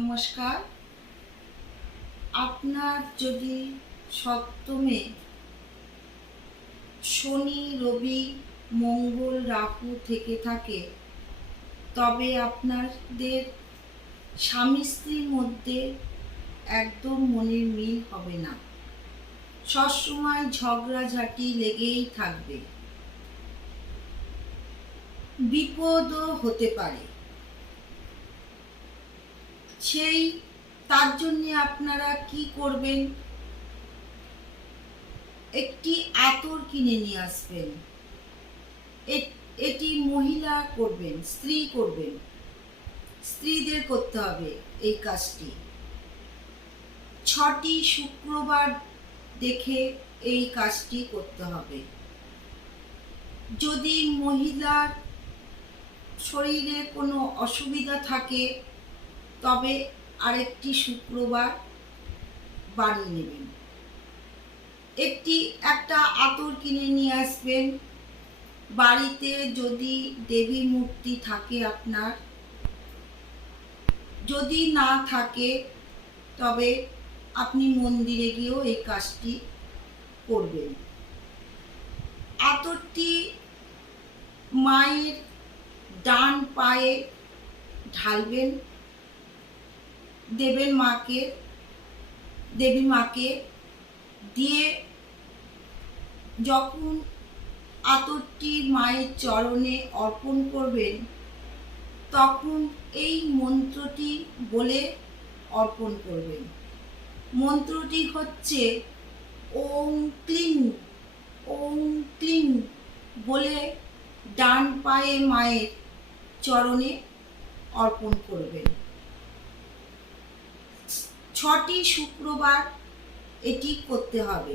নমস্কার। আপনার যদি সপ্তমে শনি, রবি, মঙ্গল, রাহু থেকে থাকে, তবে আপনাদের স্বামী স্ত্রীর মধ্যে একদম মনের মিল হবে না। সবসময় ঝগড়াঝাটি লেগেই থাকবে, বিপদও হতে পারে। তার জন্য আপনারা কি করবেন? একটি আতর কিনে নিয়ে আসবেন। এটি মহিলা করবেন, স্ত্রী করবেন, স্ত্রীদের করতে হবে এই কাজটি। 6টি শুক্রবার দেখে এই কাজটি করতে হবে। যদি মহিলার শরীরে কোনো অসুবিধা থাকে, তবে আরেকটি শুক্রবার বানিয়ে নেবেন। একটা আতর কিনে নিয়ে আসবেন। বাড়িতে যদি দেবী মূর্তি থাকে আপনার, যদি না থাকে তবে আপনি মন্দিরে গিয়েও এই কাজটি করবেন। আতরটি মায়ের ডান পায়ে ঢালবেন, দেবী মাকে দিয়ে যখন আতরটি মায়ের চরণে অর্পণ করবেন, তখন এই মন্ত্রটি বলে অর্পণ করবেন। মন্ত্রটি হচ্ছে ওং ক্লিং, ওং ক্লিং বলে ডান পায়ে মায়ের চরণে অর্পণ করবেন। 6টি শুক্রবার এটি করতে হবে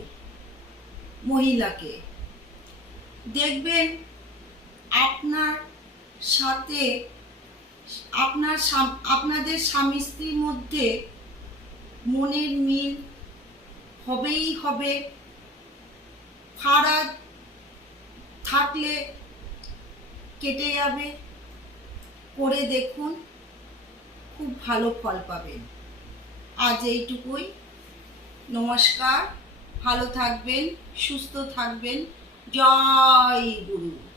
মহিলাকে। দেখবেন আপনার সাথে আপনাদের স্বামী স্ত্রীর মধ্যে মনের মিল হবেই হবে। ফারাক থাকলে কেটে যাবে। করে দেখুন, খুব ভালো ফল পাবেন। আজ এইটুকুই। নমস্কার। ভালো থাকবেন, সুস্থ থাকবেন। জয় গুরু।